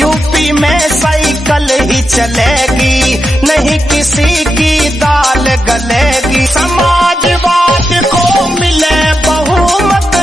UP में cycle ही चलेगी, नहीं किसी की दाल गलेगी। समाजवाद को मिले बहुमत,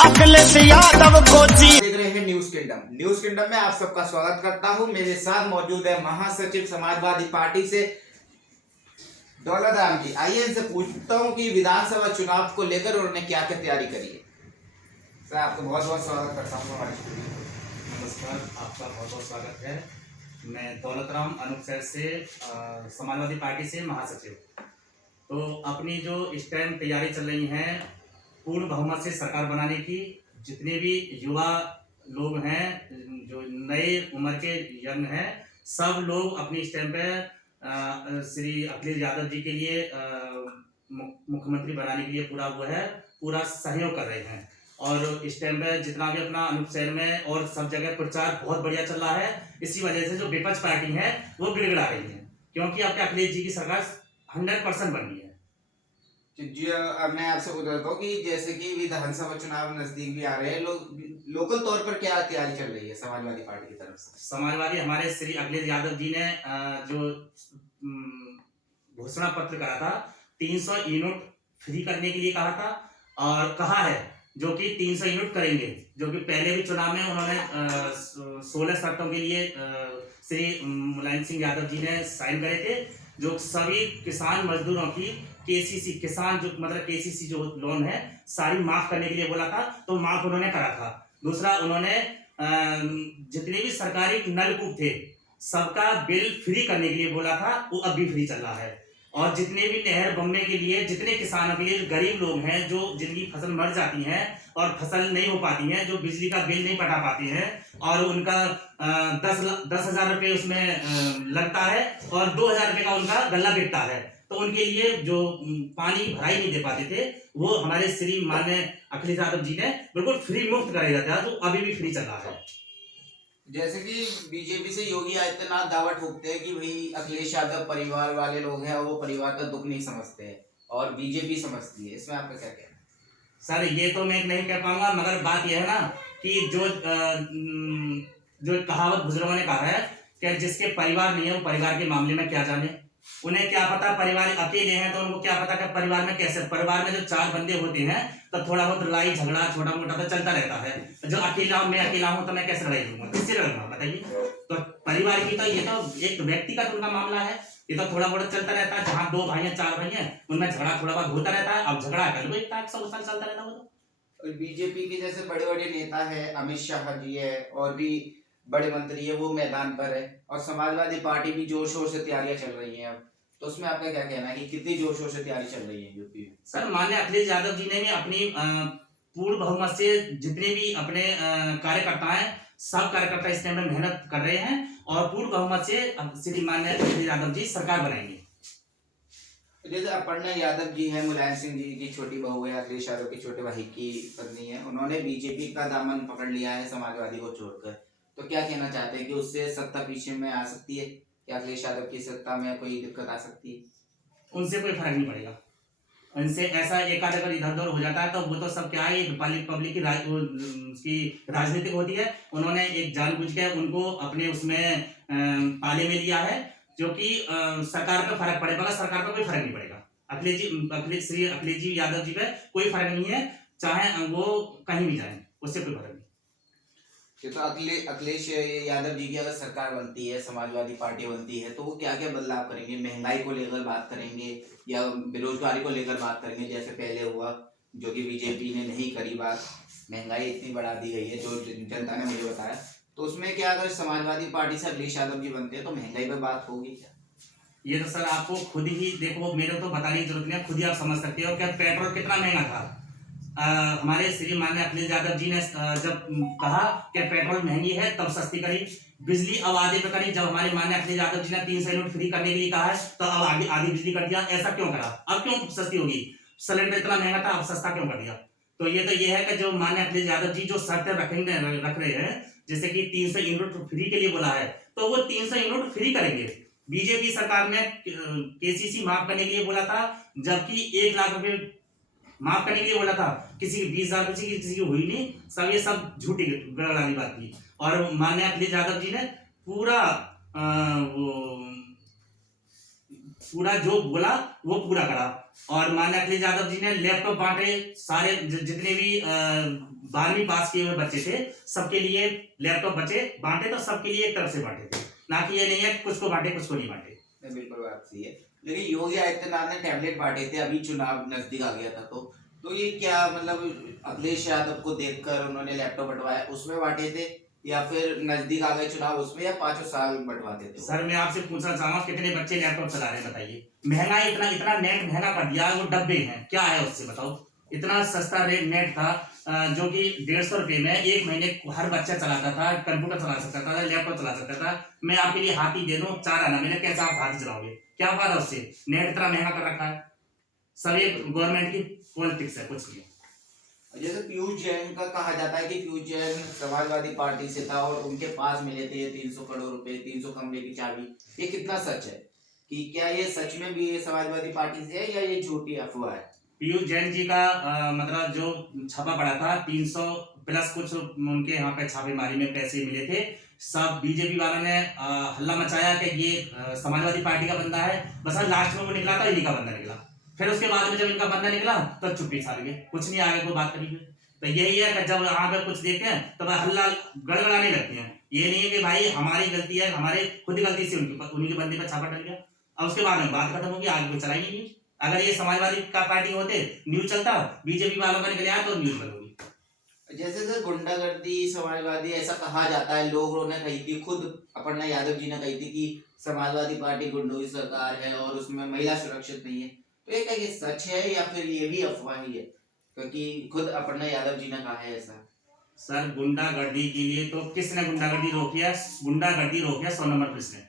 अखिलेश यादव को जी। देख रहे हैं न्यूज किंगडम। न्यूज किंगडम में आप सबका स्वागत करता हूं। मेरे साथ मौजूद है महासचिव समाजवादी पार्टी से दौलत राम जी। आइए इनसे पूछता हूं कि विधानसभा चुनाव को लेकर उन्होंने क्या क्या तैयारी करी है। सर आपका बहुत बहुत स्वागत करता हूं हमारे स्टूडियो में। नमस्कार, आपका बहुत बहुत स्वागत है। मैं दौलत राम अनूप शहर से समाजवादी पार्टी से महासचिव। तो अपनी जो इस टाइम तैयारी चल रही है पूर्ण बहुमत से सरकार बनाने की, जितने भी युवा लोग हैं, जो नए उम्र के यंग हैं, सब लोग अपनी इस टाइम पे श्री अखिलेश यादव जी के लिए मुख्यमंत्री बनाने के लिए पूरा सहयोग कर रहे हैं। और इस टाइम पे जितना भी अपना अनूप शहर में और सब जगह प्रचार बहुत बढ़िया चल रहा है। इसी वजह से जो विपक्ष पार्टी है वो गिड़गिड़ा रही है, क्योंकि आपके अखिलेश जी की सरकार 100% बन गई है। जी अब मैं आपसे पूछ रहा हूँ कि जैसे कि विधानसभा चुनाव नजदीक भी आ रहे हैं, लोकल तौर पर क्या तैयारी चल रही है समाजवादी पार्टी की तरफ से? समाजवादी हमारे श्री अखिलेश यादव जी ने जो घोषणा पत्र करा था, 300 यूनिट फ्री करने के लिए कहा था और कहा है जो कि 300 यूनिट करेंगे, जो कि पहले भी चुनाव में उन्होंने 16 शर्तों के लिए श्री मुलायम सिंह यादव जी ने साइन करे थे, जो सभी किसान मजदूरों की केसीसी किसान जो मतलब केसीसी जो लोन है सारी माफ करने के लिए बोला था, तो माफ उन्होंने करा था। दूसरा, उन्होंने जितने भी सरकारी नलकूप थे सबका बिल फ्री करने के लिए बोला था, वो अब भी फ्री चल रहा है। और जितने भी नहर बनने के लिए, जितने किसानों के लिए, गरीब लोग हैं जो जिनकी फसल मर जाती है और फसल नहीं हो पाती है, जो बिजली का बिल नहीं पटा पाते हैं और उनका 10,000 रुपये उसमें लगता है और 2,000 रुपये का उनका गल्ला बिकता है, तो उनके लिए जो पानी भराई नहीं दे पाते थे वो हमारे श्री माननीय अखिलेश यादव जी ने बिल्कुल फ्री मुफ्त कराया जाता है, तो अभी भी फ्री चल रहा है। जैसे कि बीजेपी से योगी आदित्यनाथ दावा ठोकते हैं कि भाई अखिलेश यादव परिवार वाले लोग हैं, वो परिवार का दुख नहीं समझते हैं और बीजेपी समझती है, इसमें आपका क्या कहना है? सर ये तो मैं नहीं कह पाऊंगा, मगर बात यह है ना कि जो कहावत बुजुर्गों ने कहा है कि जिसके परिवार नहीं है वो परिवार के मामले में क्या जाने। उन्हें क्या पता, परिवार अकेले हैं तो उनको क्या पता कि परिवार में कैसे, परिवार में जो 4 बंदे होते हैं तो थोड़ा बहुत लड़ाई झगड़ा छोटा मोटा तो चलता रहता है। जो मैं अकेला हूं तो मैं कैसे लड़ाई लूंगा, किससे लड़ूंगा बताइए। तो परिवार की तो ये तो एक व्यक्तिगत उनका मामला है, ये तो थोड़ा बहुत चलता रहता है। जहाँ 2 भाई हैं 4 भाई हैं उनमें झगड़ा थोड़ा बहुत होता रहता है। अब झगड़ा कर लो, 100 साल चलता रहता है वो तो। और बीजेपी के जैसे बड़े बड़े नेता है, अमित शाह जी है और भी बड़े मंत्री है, वो मैदान पर है और समाजवादी पार्टी भी जोर शोर से तैयारियां चल रही है अब, तो उसमें आपका क्या कहना है कि कितनी जोर शोर से तैयारी चल रही है यूपी में? सर माननीय अखिलेश यादव जी ने भी अपनी पूर्ण बहुमत से जितने भी अपने कार्यकर्ता हैं, सब कार्यकर्ता इस टाइम में मेहनत कर रहे हैं और पूर्ण बहुमत से श्री माननीय अखिलेश यादव जी सरकार बनाएंगे। जैसे अपर्णा यादव जी है, मुलायम सिंह जी की छोटी बहू है, अखिलेश यादव के छोटे भाई की पत्नी है, उन्होंने बीजेपी का दामन पकड़ लिया है समाजवादी को छोड़कर, तो क्या कहना चाहते हैं कि उससे सत्ता पीछे में आ सकती है, क्या अखिलेश यादव की सत्ता में कोई दिक्कत आ सकती है? उनसे कोई फर्क नहीं पड़ेगा। उनसे ऐसा एक आध अगर इधर उधर हो जाता है तो वो तो सब क्या है, पब्लिक की राजनीतिक होती है। उन्होंने एक जानबूझ के उनको अपने उसमें पाले में लिया है, जो कि सरकार पे फर्क पड़ेगा, सरकार पे कोई फर्क नहीं पड़ेगा। श्री अखिलेश जी यादव जी पे कोई फर्क नहीं है, चाहे वो कहीं भी जाए, उससे कोई फर्क नहीं। तो अखिलेश यादव जी की अगर सरकार बनती है, समाजवादी पार्टी बनती है, तो वो क्या क्या बदलाव करेंगे? महंगाई को लेकर बात करेंगे या बेरोजगारी को लेकर बात करेंगे, जैसे पहले हुआ, जो कि बीजेपी ने नहीं करी बात? महंगाई इतनी बढ़ा दी गई है जो जनता ने मुझे बताया, तो उसमें क्या अगर समाजवादी पार्टी से अखिलेश यादव जी बनते हैं तो महंगाई पर बात होगी क्या? ये तो सर आपको खुद ही देखो, मेरे तो बताने की जरूरत नहीं है, खुद ही आप समझ सकते हो। क्या पेट्रोल कितना महंगा था? हमारे श्री माननीय अखिलेश यादव जी ने जब कहा कि पेट्रोल महंगी है तब सस्ती करी, बिजली अब आधे पे करी। जब हमारे माननीय अखिलेश यादव जी ने 300 यूनिट फ्री करने के लिए कहा है तो अब आधी बिजली कर दिया। ऐसा क्यों करा? अब क्यों सस्ती होगी? सिलेंडर इतना महंगा था, अब सस्ता क्यों कर दिया? तो ये है कि जो माननीय अखिलेश यादव जी जो शर्तें रख रहे हैं, जैसे कि 300 यूनिट फ्री के लिए बोला है, तो वो 300 यूनिट फ्री करेंगे। बीजेपी सरकार ने केसीसी माफ करने के लिए बोला था, जबकि 1 लाख रुपए माफ करने के लिए बोला था, किसी की 20,000 किसी की हुई नहीं। सब ये सब झूठी गड़बड़ानी बात थी। और माननीय अखिलेश यादव जी ने पूरा पूरा जो बोला वो पूरा करा। और माननीय अखिलेश यादव जी ने लैपटॉप बांटे, सारे जितने भी 12वीं पास किए हुए बच्चे थे सबके लिए लैपटॉप बांटे, तो सबके लिए एक तरफ से बांटे थे, ना कि ये नहीं है कुछ को बांटे कुछ को नहीं बांटे। बिल्कुल बात सही है। लेकिन योगी आदित्यनाथ ने टैबलेट बांटे थे, अभी चुनाव नजदीक आ गया था, तो ये क्या मतलब अखिलेश यादव को देखकर उन्होंने लैपटॉप बंटवाया, उसमें बांटे थे या फिर नजदीक आ गए चुनाव उसमें, या 5 साल बंटवाते थे? सर मैं आपसे पूछना चाहूंगा कितने बच्चे लैपटॉप चला रहे हैं बताइए? महंगाई इतना नेट महंगा कर दिया, वो डब्बे हैं, क्या है उससे बताओ? इतना सस्ता नेट था जो कि 150 रुपये में 1 महीने हर बच्चा चलाता था, कंप्यूटर चला सकता था, लैपटॉप चला सकता था। मैं आपके लिए हाथी दे दूं 4 आना, मैंने कैसे आप हाथी चलाओगे? क्या फायदा उससे? नेट इतना महंगा कर रखा है। सब ये गवर्नमेंट की पॉलिटिक्स है, कुछ नहीं। जैसे पीयूष जैन का कहा जाता है कि पीयूष जैन समाजवादी पार्टी से था और उनके पास मिले थे 300 करोड़ रुपए, 300 कमरे की चाबी, ये कितना सच है? कि क्या ये सच में भी ये समाजवादी पार्टी से है या ये झूठी अफवाह है? पीयूष जैन जी का मतलब जो छापा पड़ा था 300 प्लस कुछ उनके यहाँ पे छापेमारी में पैसे मिले थे। सब बीजेपी वालों ने हल्ला मचाया कि ये समाजवादी पार्टी का बंदा है, बस लास्ट में वो निकला था इन्हीं का बंदा निकला। फिर उसके बाद में जब इनका बंदा निकला तो चुप्पी छा गए, कुछ नहीं आगे कोई बात करी। तो यही है कि जब यहाँ पे कुछ देखते हैं तो हल्ला गड़गड़ाने लगते हैं। ये नहीं है कि भाई हमारी गलती है, हमारे खुद गलती से उनके बंदे पर छापा डल गया, और उसके बाद में बात खत्म होगी, आगे कोई चलाएंगे न्यूज। अगर ये समाजवादी का पार्टी होते न्यूज चलता, बीजेपी वालों का निकले तो न्यूज बंद होगी। जैसे गुंडागर्दी समाजवादी ऐसा कहा जाता है, लोगों ने कही थी, खुद अपर्णा यादव जी ने कही थी कि समाजवादी पार्टी गुंडों की सरकार है और उसमें महिला सुरक्षित नहीं है। तो ये क्या ये सच है या फिर ये भी अफवाह ही है? क्योंकि खुद अपर्णा यादव जी ने कहा है ऐसा। सर गुंडागर्दी के लिए तो किसने गुंडागर्दी रोकी है? गुंडागर्दी रोकी है 100 नंबर पुलिस ने।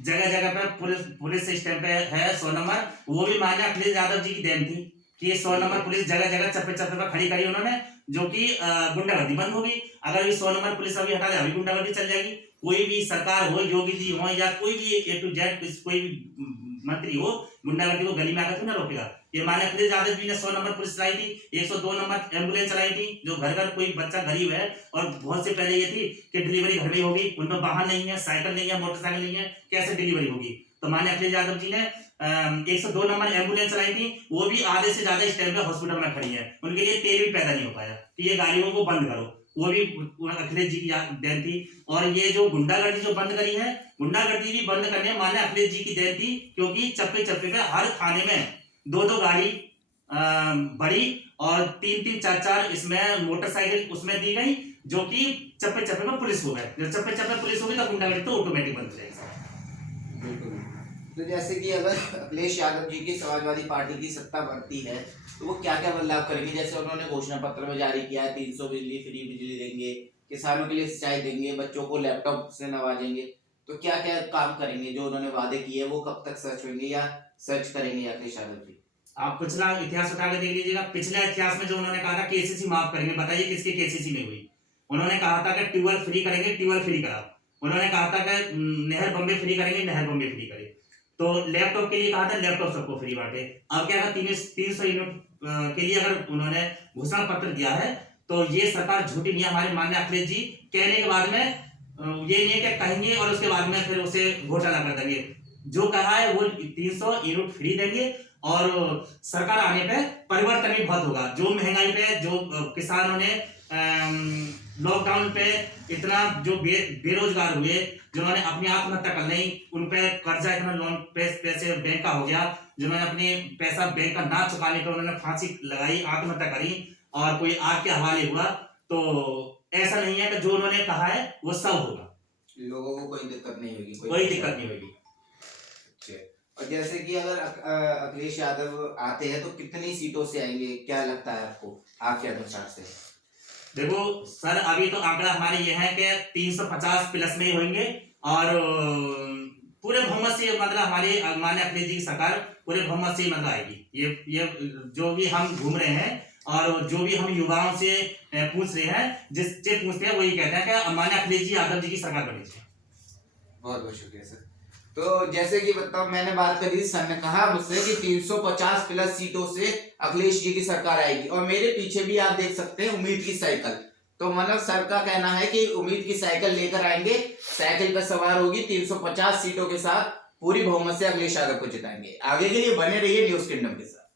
जगह जगह पे पुलिस सिस्टम पे है 100 नंबर, वो भी मान्य अखिलेश यादव जी की देन थी कि 100 नंबर पुलिस जगह जगह चप्पे चप्पे पर खड़ी करी उन्होंने, जो कि गुंडागर्दी बंद हो गई। अगर ये 100 नंबर पुलिस अभी हटा दे, अभी गुंडागर्दी चल जाएगी। कोई भी सरकार हो, योगी जी हो या कोई भी A to Z कोई भी मंत्री हो, गुंडागर्दी को गली में आकर ना रोकेगा। ये मान्य अखिलेश यादव जी ने 100 नंबर पुलिस चलाई थी, 102 नंबर एम्बुलेंस चलाई थी, जो घर घर कोई बच्चा गरीब है और बहुत से पहले ये थी कि डिलीवरी घर में होगी, उन पर वाहन नहीं है, साइकिल नहीं है, मोटरसाइकिल नहीं है, कैसे डिलीवरी होगी? तो मान्य अखिलेश यादव जी ने 102 नंबर एम्बुलेंस चलाई थी, वो भी आधे से ज्यादा इस टाइम पे हॉस्पिटल में खड़ी है, उनके लिए तेल भी पैदा नहीं हो पाया कि ये गाड़ियों को बंद करो, वो भी अखिलेश जी की देन थी। और ये जो गुंडागर्दी जो बंद करी है, गुंडागर्दी भी बंद करने मान्य अखिलेश जी की देन थी, क्योंकि चप्पे चप्पे पे हर थाने में 2-2 गाड़ी बड़ी और 3-3 4-4 इसमें मोटरसाइकिल उसमें दी गई, जो कि चप्पे चप्पे पे पुलिस हो गए। जब चप्पे चप्पे पुलिस होगी तो गुंडागर्दी तो ऑटोमेटिक बंद हो जाएगी। बिल्कुल। तो जैसे कि अगर अखिलेश यादव जी की समाजवादी पार्टी की सत्ता बढ़ती है तो वो क्या क्या बदलाव करेंगे? जैसे उन्होंने घोषणा पत्र में जारी किया है 300 बिजली फ्री बिजली देंगे, किसानों के लिए सिंचाई देंगे, बच्चों को लैपटॉप से नवाजेंगे, तो क्या क्या काम करेंगे? जो उन्होंने वादे किए वो कब तक सच होंगे या सच करेंगे अखिलेश यादव जी? आप पिछला इतिहास उठा के देख लीजिएगा। पिछले इतिहास में जो उन्होंने कहा था केसीसी माफ करेंगे, बताइए किसके केसीसी में हुई? उन्होंने कहा था कि ट्यूबवेल फ्री करेंगे, ट्यूबवेल फ्री करा। उन्होंने कहा था कि नहर बम्बे फ्री करेंगे, नहर बम्बे फ्री करे। तो लैपटॉप के लिए कहा था, लैपटॉप सबको फ्री बांटे। अब क्या 300 यूनिट के लिए अगर उन्होंने घोषणा पत्र दिया है तो ये सरकार झूठी नहीं है। हमारे माननीय अखिलेश जी कहने के बाद में ये नहीं है कि कहेंगे और उसके बाद में फिर उसे घोटाला कर देंगे। जो कहा है वो 300 यूनिट फ्री देंगे और सरकार आने पे परिवर्तन भी बहुत होगा। जो महंगाई पे, जो किसानों ने लॉकडाउन पे इतना जो बेरोजगार हुए, जिन्होंने अपनी आत्महत्या कर ली, उन पे कर्जा इतना लोन पैसे बैंक का हो गया, जिन्होंने अपने पैसा बैंक का ना चुकाने पर उन्होंने फांसी लगाई, आत्महत्या करी और कोई आग के हवाले हुआ। तो ऐसा नहीं है कि जो उन्होंने कहा है वो सब होगा, लोगों को कोई दिक्कत नहीं होगी, कोई दिक्कत नहीं होगी। और जैसे कि अगर अखिलेश यादव आते हैं तो कितनी सीटों से आएंगे, क्या लगता है आपको, आपके अनुसार से? देखो सर, अभी तो आंकड़ा हमारे ये है कि 350 प्लस में ही होंगे और पूरे बहुमत से, मतलब हमारे माननीय अखिलेश जी की सरकार पूरे बहुमत से मतलब आएगी। ये जो भी हम घूम रहे हैं और जो भी हम युवाओं से पूछ रहे हैं, जिससे पूछते हैं वही कहते हैं कि माननीय अखिलेश जी यादव जी की सरकार बनेगी। बहुत बहुत शुक्रिया सर। तो जैसे कि बताओ, मैंने बात करी, सर ने कहा मुझसे कि 350 प्लस सीटों से अखिलेश जी की सरकार आएगी और मेरे पीछे भी आप देख सकते हैं उम्मीद की साइकिल। तो मनोज सर का कहना है कि उम्मीद की साइकिल लेकर आएंगे, साइकिल पर सवार होगी, 350 सीटों के साथ पूरी बहुमत से अखिलेश यादव को जिताएंगे। आगे के लिए बने रहिए न्यूज़ किंगडम के साथ।